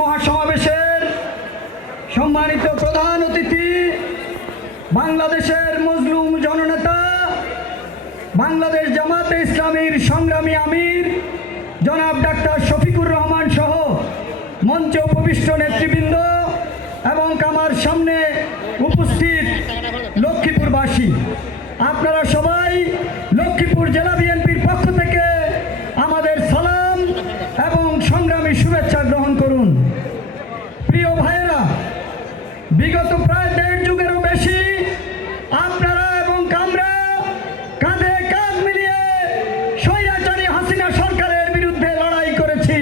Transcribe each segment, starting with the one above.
মহাসমাবেশের সম্মানিত প্রধান অতিথি, বাংলাদেশের মজলুম জননেতা, বাংলাদেশ জামাতে ইসলামীর সংগ্রামী আমির, জনাব ডাক্তার শফিকুর রহমান সহ মঞ্চে উপবিষ্ট নেতৃবৃন্দ এবং আমার সামনে উপস্থিত লক্ষ্মীপুরবাসী। আপনারা সবাই লক্ষ্মীপুর জেলা বিএনপির পক্ষ থেকে আমাদের সালাম এবং সংগ্রামী শুভেচ্ছা বিগত প্রায় দেড় যুগেরও বেশি আপনারা এবং কামরা কাঁধে কাঁধ মিলিয়ে স্বৈরাচারী হাসিনা সরকারের বিরুদ্ধে লড়াই করেছি।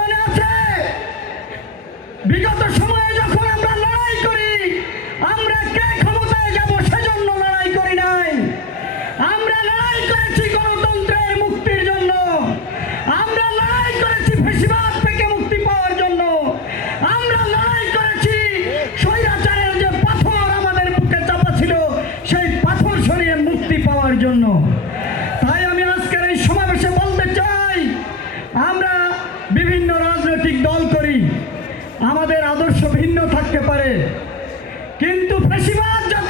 মনে আছে বিগত সময়ে যখন আমরা লড়াই করি, আমরা কে ক্ষমতায় যাব সেজন্য লড়াই করি নাই। আমরা লড়াই করেছি গণতন্ত্রের মুক্তির জন্য। আমরা লড়াই করেছি ফেসিবাদ থেকে মুক্তি পাওয়ার জন্য। আমরা লড়াই করেছি স্বৈরাচারের যে পাথর আমাদের বুকে চাপা ছিল, সেই পাথর সরিয়ে মুক্তি পাওয়ার জন্য। রাজনৈতিক দল করি আমাদের আদর্শ ভিন্ন থাকতে পারে। কিন্তু যত